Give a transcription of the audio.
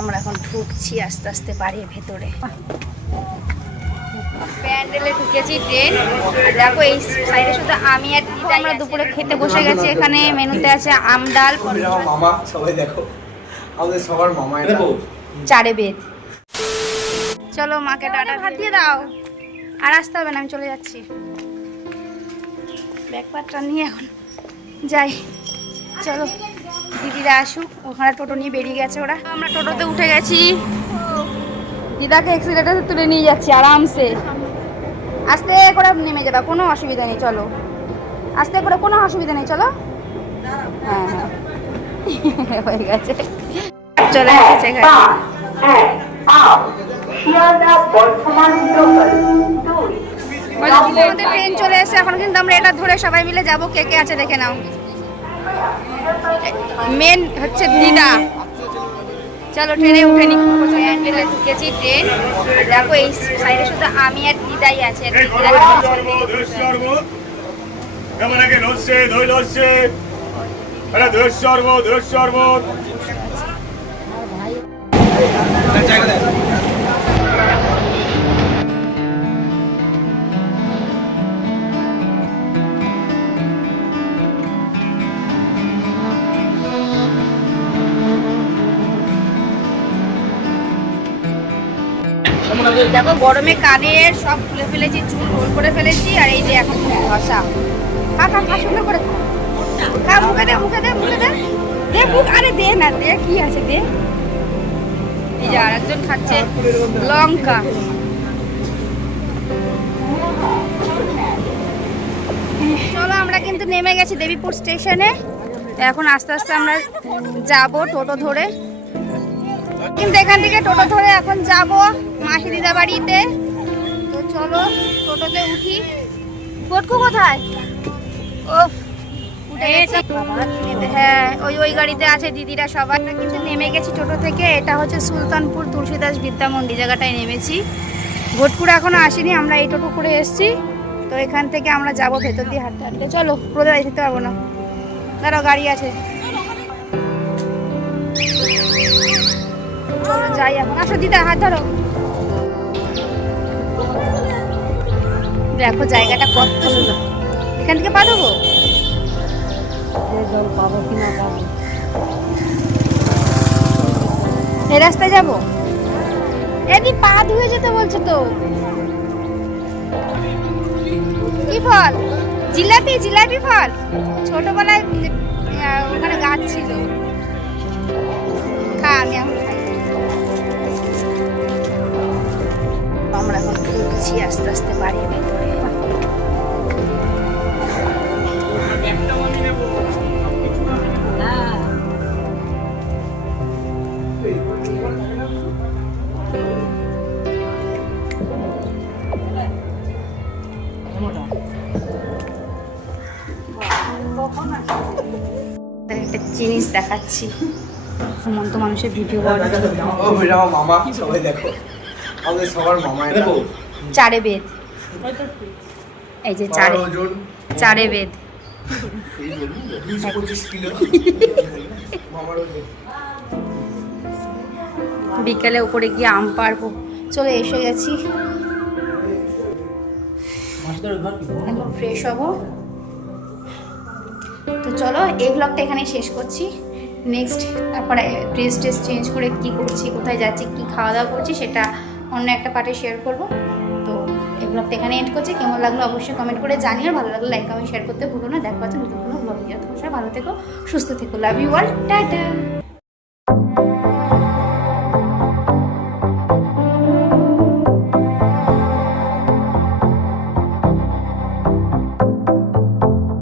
আমরা এখন ঢুকছি আস্তে আস্তে বাড়ির ভেতরে। প্যান্ডেলে ঢুকেছি ট্রেন। দেখো এই সাইডে শুধু আমি আর দিদা আমরা দুপুরে খেতে বসে গেছি। এখানে মেনুতে আছে আম ডাল মামা সবাই দেখো। আমাদের সবার মামা এটা চারে বেদ। চলো মাকে টাটা হাত দিয়ে দাও আর আসতে হবে না আমি চলে যাচ্ছি। ব্যাগপাটটা নিয়ে এখন যাই। চলো। দিদিরা আসুক, ওখানে টোটো নিয়ে বেরিয়ে গেছে ওরা। আমরা টোটোতে উঠে গেছি। দিদাকে এক্সিলেটারে তুলে নিয়ে যাচ্ছি আরামসে। আস্তে করে নেমে যাবে, কোনো অসুবিধা নেই, চলো। আস্তে করে কোনো অসুবিধা নেই, চলো। হ্যাঁ হ্যাঁ। হয়ে গেছে। চলে এসেছে ট্রেন চলে এসে এখন কিন্তু আমরা এটা ধরে সবাই মিলে যাব। কে কে আছে দেখে নাও। মেন হচ্ছে দিদা। চলো ট্রেনে উঠে নি। ঢুকেছি ট্রেন। দেখো এই সাইডে শুধু আমি আর দিদাই আছে। কেমন আগে ধরছে দই ধরছে? আরে ধৈর্য শরবত দেখো, গরমে কানের সব খুলে ফেলেছি, চুল গোল করে ফেলেছি, আর এই যে এখন ঘষা খা খা খা, সুন্দর করে। খা, মুখে দে মুখে দে মুখে দে। দে মুখ, আরে দে না, দে, কি আছে, দে। এই যে আরেকজন খাচ্ছে, লঙ্কা। চলো, আমরা কিন্তু নেমে গেছি দেবীপুর স্টেশনে। এখন আস্তে আস্তে আমরা যাব টোটো ধরে। কিন্তু এখান থেকে টোটো ধরে এখন যাব মাসি দিদা বাড়িতে। তো চলো টোটোতে উঠি। পটকু কোথায়? ও হ্যাঁ ওই ওই গাড়িতে আছে দিদিরা সবাই। আমরা কিন্তু নেমে গেছি টোটো থেকে। এটা হচ্ছে সুলতানপুর তুলসীদাস বিদ্যা মন্দির জায়গাটায় নেমেছি। ভোটপুর এখনও আসেনি আমরা এই টোটো করে এসেছি। তো এখান থেকে আমরা যাব ভেতর দিয়ে হাঁটতে হাঁটতে। চলো দাঁড়িয়ে যেতে পারব না। দাঁড়াও গাড়ি আছে। যাই এখন। আসো দিদা হাত ধরো। দেখো জায়গাটা কত সুন্দর। এখান থেকে পা দেবো এই রাস্তায় যাব? এদি পা ধুয়ে যেতে বলছে তো। কি ফল? জিলাপি জিলাপি ফল? ছোটবেলায় ওখানে গাছ ছিল। খা আমি এখন এখন আস্তে আস্তে বাড়ির ভেতরে একটা জিনিস দেখাচ্ছি। সুমন্ত মানুষের ভিডিও মামা সবাই দেখো। আমাদের সবার মামা এটা চারে বেদ। এই যে চারে। চারে বেদ। বিকেলে উপরে গিয়ে আম পারব চলে এসে গেছি। এখন ফ্রেশ হব। তো চলো এই ব্লগটা এখানে শেষ করছি। নেক্সট তারপরে ড্রেস ট্রেস চেঞ্জ করে কি করছি কোথায় যাচ্ছি কি খাওয়া দাওয়া করছি সেটা অন্য একটা পার্টে শেয়ার করব। ব্লগটা এখানে এড করছি। কেমন লাগল অবশ্যই কমেন্ট করে জানিও। ভালো লাগল লাইক কমেন্ট শেয়ার করতে ভুলো না। দেখা হচ্ছে নতুন কোনো ব্লগ তোমার ভালো থেকো, সুস্থ থেকো। Love you all tata